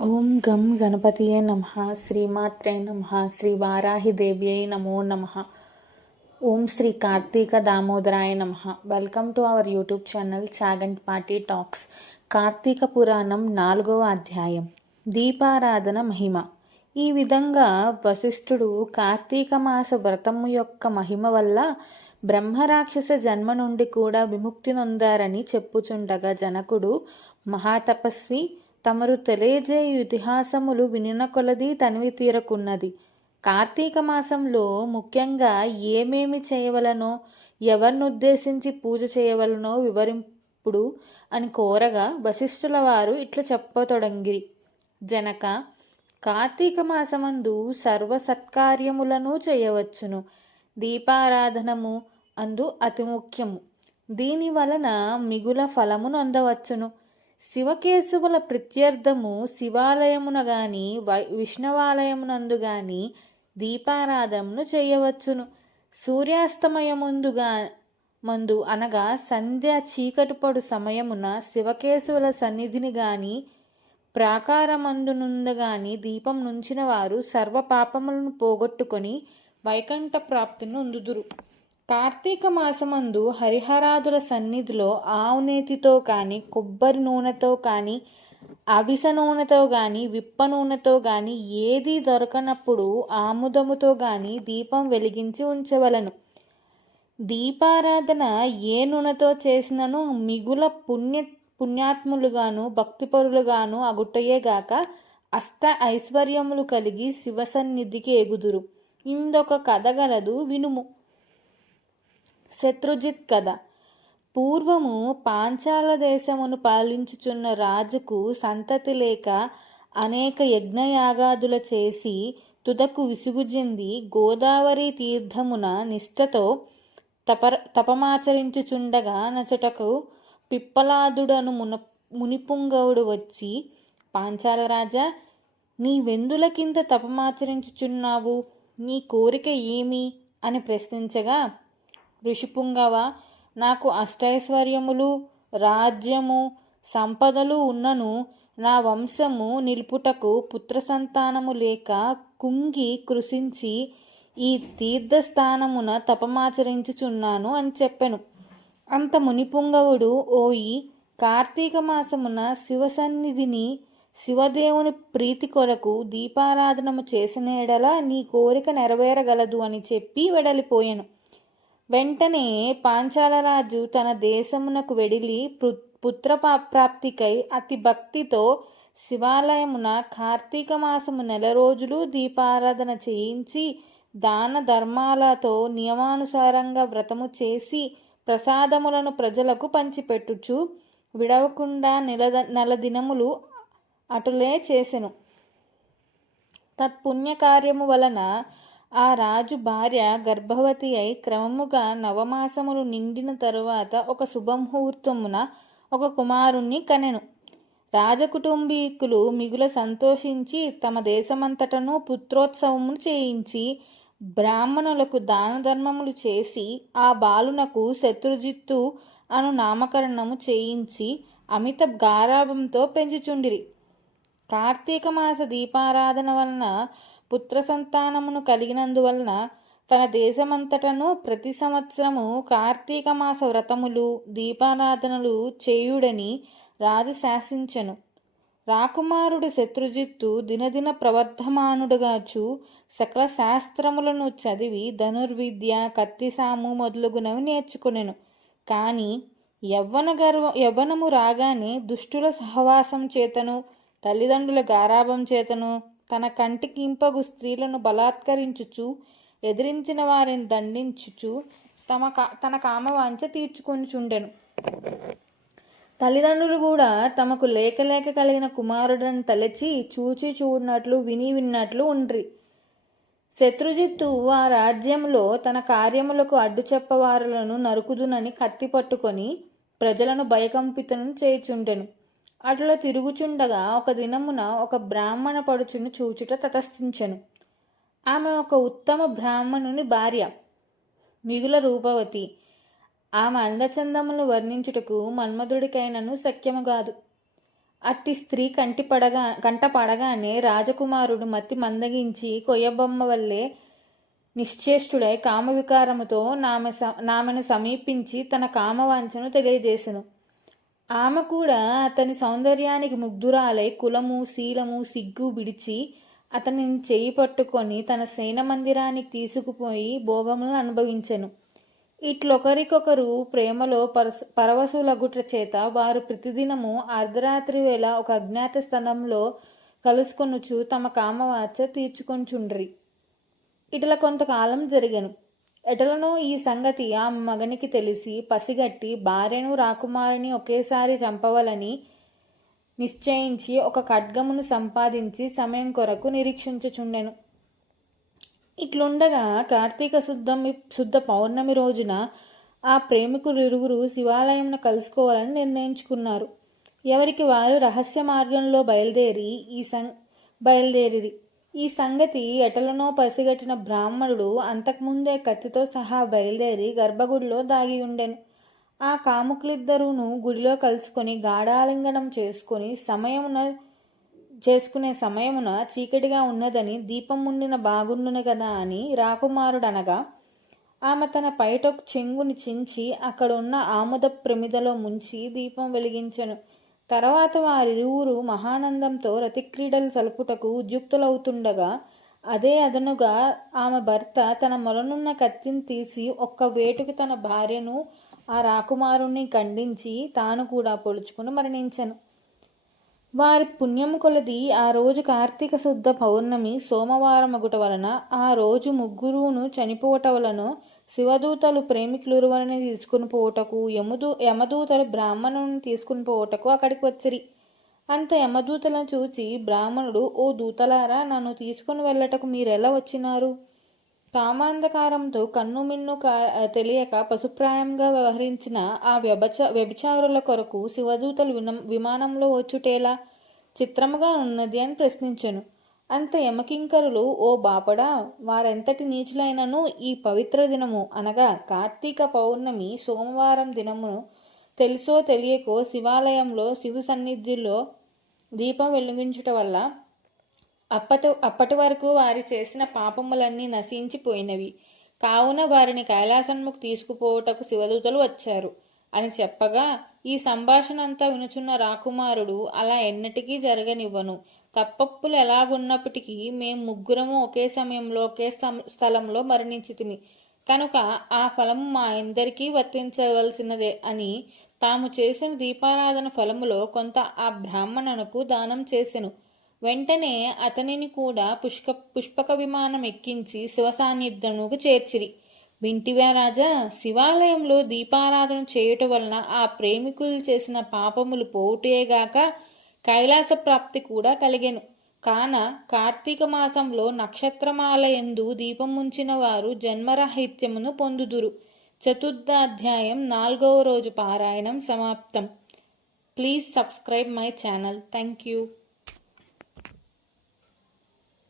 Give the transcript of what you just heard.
ఓం గం గణపతియే నమః. శ్రీమాత్రే నమః. శ్రీ వారాహిదేవ్యై నమో నమః. ఓం శ్రీ కార్తీక దామోదరాయ నమః. Welcome to our YouTube channel Chagantipati talks. Kartika Puranam 4వ అధ్యాయం, దీపారాధన మహిమ. ఈ విధంగా వశిష్ఠుడు కార్తీక మాస వ్రతము యొక్క మహిమ వల్ల బ్రహ్మరాక్షస జన్మ నుండి కూడా విముక్తి నొందారని చెప్పుచుండగా జనకుడు, మహాతపస్వి, తమరు తెలియజేయు ఇతిహాసములు వినిన కొలది తనివి తీరకున్నది. కార్తీక మాసంలో ముఖ్యంగా ఏమేమి చేయవలనో, ఎవరినుద్దేశించి పూజ చేయవలనో వివరింపుడు అని కోరగా వశిష్ఠుల వారు ఇట్లా చెప్పతొడంగిరి. జనక, కార్తీక మాసమందు సర్వ సత్కార్యములను చేయవచ్చును. దీపారాధనము అందు అతి ముఖ్యము. దీని వలన మిగుల ఫలము నొందవచ్చును. శివకేశవుల ప్రీత్యర్థము శివాలయమున గాని విష్ణువాలయమునందు గాని దీపారాధనను చేయవచ్చును. సూర్యాస్తమయముందుగా మందు అనగా సంధ్య చీకటిపడు సమయమున శివకేశవుల సన్నిధిని గాని ప్రాకారమందునుందగాని దీపం నుంచిన వారు సర్వ పాపములను పోగొట్టుకొని వైకుంఠ ప్రాప్తిని పొందుదురు. కార్తీక మాసమందు హరిహరాదుల సన్నిధిలో ఆవునేతితో కానీ, కొబ్బరి నూనెతో కానీ, అవిస నూనెతో కానీ, విప్ప నూనెతో కానీ ఏది దొరకనప్పుడు ఆముదముతో కానీ దీపం వెలిగించి ఉంచవలను. దీపారాధన ఏ నూనెతో చేసినను మిగుల పుణ్యాత్ములుగాను భక్తిపరులుగాను అగుటయేగాక అష్ట ఐశ్వర్యములు కలిగి శివసన్నిధికి ఎగుదురు. ఇందొక కథ గలదు, వినుము. శత్రుజిత్ కథ. పూర్వము పాంచాల దేశమును పాలించుచున్న రాజుకు సంతతి లేక అనేక యజ్ఞయాగాదుల చేసి తుదకు విసుగు చెంది గోదావరి తీర్థమున నిష్ఠతో తపమాచరించుచుండగా నచటకు పిప్పలాదుడను మునిపుంగవుడు వచ్చి, పాంచాల రాజా, నీ వెందుల కింద తపమాచరించుచున్నావు? నీ కోరిక ఏమి అని ప్రశ్నించగా, ఋషిపుంగవ, నాకు అష్టైశ్వర్యములు, రాజ్యము, సంపదలు ఉన్నను నా వంశము నిలుపుటకు పుత్ర సంతానము లేక కుంగి కృషించి ఈ తీర్థస్థానమున తపమాచరించుచున్నాను అని చెప్పెను. అంత మునిపుంగవుడు, ఓయి, కార్తీక మాసమున శివసన్నిధిని శివదేవుని ప్రీతి కొరకు దీపారాధనము చేసిన ఎడల నీ కోరిక నెరవేరగలదు అని చెప్పి వెడలిపోయాను. వెంటనే పాంచాలరాజు తన దేశమునకు వెడిలి పుత్ర ప్రాప్తికై అతి భక్తితో శివాలయమున కార్తీక మాసము 1 రోజులు దీపారాధన చేయించి దాన ధర్మాలతో నియమానుసారంగా వ్రతము చేసి ప్రసాదములను ప్రజలకు పంచిపెట్టుచు విడవకుండా నెల దినములు అటులే చేసెను. తత్పుణ్యకార్యము వలన ఆ రాజు భార్య గర్భవతి అయి క్రమముగా 9 మాసములు నిండిన తరువాత ఒక శుభముహూర్తమున ఒక కుమారుణ్ణి కనెను. రాజకుటుంబీకులు మిగుల సంతోషించి తమ దేశమంతటను పుత్రోత్సవమును చేయించి బ్రాహ్మణులకు దాన ధర్మములు చేసి ఆ బాలునకు శత్రుజిత్తు అను నామకరణము చేయించి అమిత గారాభంతో పెంచుచుండిరి. కార్తీక మాస దీపారాధన వలన పుత్ర సంతానమును కలిగినందువలన తన దేశమంతటను ప్రతి సంవత్సరము కార్తీక మాస వ్రతములు, దీపారాధనలు చేయుడని రాజు శాసించెను. రాకుమారుడు శత్రుజిత్తు దినదిన ప్రవర్ధమానుడుగాచు సకల శాస్త్రములను చదివి ధనుర్విద్య, కత్తిసాము మొదలుగునవి నేర్చుకునెను. కానీ యవ్వనము రాగానే దుష్టుల సహవాసం చేతను, తల్లిదండ్రుల గారాభం చేతను, తన కంటికి ఇంపగు స్త్రీలను బలాత్కరించుచు, ఎదిరించిన వారిని దండించుచు తన కామవాంఛ తీర్చుకొనిచుండెను. తల్లిదండ్రులు కూడా తమకు లేక కలిగిన కుమారుడని తలచి చూచి చూడనట్లు విన్నట్లు ఉండ్రి. శత్రుజిత్తు ఆ రాజ్యంలో తన కార్యములకు అడ్డు చెప్పవారులను నరుకుదునని కత్తి పట్టుకొని ప్రజలను భయకంపితులను చేయుచుండెను. అట్లా తిరుగుచుండగా ఒక దినమున ఒక బ్రాహ్మణ పడుచును చూచుట తటస్థించెను. ఆమె ఒక ఉత్తమ బ్రాహ్మణుని భార్య, మిగుల రూపవతి. ఆమె అందచందములను వర్ణించుటకు మన్మధుడికైనను శక్యము కాదు. అట్టి స్త్రీ కంటపడగానే రాజకుమారుడు మతి మందగించి కొయ్యబొమ్మ వల్లే నిశ్చేష్టుడై కామవికారముతో నామెను సమీపించి తన కామవాంఛను తెలియజేసెను. ఆమె కూడా అతని సౌందర్యానికి ముగ్ధురాలై కులము శీలము సిగ్గు విడిచి అతనిని చేయి పట్టుకొని తన శయన మందిరానికి తీసుకుపోయి భోగములను అనుభవించెను. ఇట్లొకరికొకరు ప్రేమలో పరవశులగుట చేత వారు ప్రతిదినము అర్ధరాత్రి వేళ ఒక అజ్ఞాత స్థలంలో కలుసుకొనుచు తమ కామవాంఛ తీర్చుకొంచుండ్రి. ఇట్లా కొంతకాలం జరిగెను. ఎటలనో ఈ సంగతి ఆ మగనికి తెలిసి పసిగట్టి భార్యను రాకుమారిని ఒకేసారి చంపవలని నిశ్చయించి ఒక ఖడ్గమును సంపాదించి సమయం కొరకు నిరీక్షించుచుండెను. ఇట్లుండగా కార్తీక శుద్ధ పౌర్ణమి రోజున ఆ ప్రేమికులిరువురు శివాలయంను కలుసుకోవాలని నిర్ణయించుకున్నారు. ఎవరికి వారు రహస్య మార్గంలో బయలుదేరిరి. ఈ సంగతి ఎటలనో పసిగట్టిన బ్రాహ్మణుడు అంతకుముందే కత్తితో సహా బయలుదేరి గర్భగుడిలో దాగి ఉండెను. ఆ కాముకులిద్దరూను గుడిలో కలుసుకొని గాఢాలింగనం చేసుకునే సమయమున చీకటిగా ఉన్నదని దీపం ఉండిన బాగుండును కదా అని రాకుమారుడనగా ఆమె తన పైటకు చెంగుని చించి అక్కడున్న ఆముద ప్రమిదలో ముంచి దీపం వెలిగించెను. తర్వాత వారిరువురు మహానందంతో రతిక్రీడలు సలుపుటకు ఉద్యుక్తులవుతుండగా అదే అదనుగా ఆమె భర్త తన మొలనున్న కత్తిని తీసి ఒక్క వేటుకి తన భార్యను ఆ రాకుమారుణ్ణి ఖండించి తాను కూడా పొడుచుకుని మరణించెను. వారి పుణ్యము కొలది ఆ రోజు కార్తీక శుద్ధ పౌర్ణమి సోమవారమగుట వలన ఆ రోజు ముగ్గురును చనిపోవట వలన శివదూతలు ప్రేమికులిరువరిని తీసుకుని పోవటకు యమదూతలు బ్రాహ్మణుని తీసుకుని పోవటకు అక్కడికి వచ్చిరి. అంత యమదూతలను చూచి బ్రాహ్మణుడు, ఓ దూతలారా, నన్ను తీసుకుని వెళ్ళటకు మీరెలా వచ్చినారు? కామాంధకారంతో కన్నుమిన్ను తెలియక పశుప్రాయంగా వ్యవహరించిన ఆ వ్యభిచారుల కొరకు శివదూతలు విమానంలో వచ్చుటేలా చిత్రముగా ఉన్నది అని ప్రశ్నించెను. అంత యమకింకరులు, ఓ బాపడా, వారెంతటి నీచులైనను ఈ పవిత్ర దినము అనగా కార్తీక పౌర్ణమి సోమవారం దినమును తెలుసో తెలియకో శివాలయంలో శివు సన్నిధిలో దీపం వెలిగించుట వల్ల అప్పటి వరకు వారి చేసిన పాపములన్నీ నశించిపోయినవి. కావున వారిని కైలాసముకు తీసుకుపోవుటకు శివదూతలు వచ్చారు అని చెప్పగా ఈ సంభాషణ అంతా వినుచున్న రాకుమారుడు, అలా ఎన్నటికీ జరగనివ్వను. తప్పప్పులు ఎలాగున్నప్పటికీ మేము ముగ్గురము ఒకే సమయంలో ఒకే స్థలంలో మరణించితిమి కనుక ఆ ఫలము మా అందరికీ వర్తించవలసినదే అని తాము చేసిన దీపారాధన ఫలములో కొంత ఆ బ్రాహ్మణునకు దానం చేసెను. వెంటనే అతనిని కూడా పుష్పక విమానం ఎక్కించి శివ సాన్నిధ్యముకు చేర్చిరి. వింటివా రాజా, శివాలయంలో దీపారాధన చేయుట వలన ఆ ప్రేమికులు చేసిన పాపములు పోవుటేగాక కైలాస ప్రాప్తి కూడా కలిగెను. కాన కార్తీక మాసంలో నక్షత్రమాలయందు దీపముంచిన వారు జన్మరాహిత్యమును పొందుదురు. చతుర్థాధ్యాయం 4వ రోజు పారాయణం సమాప్తం. Please subscribe my channel. Thank you.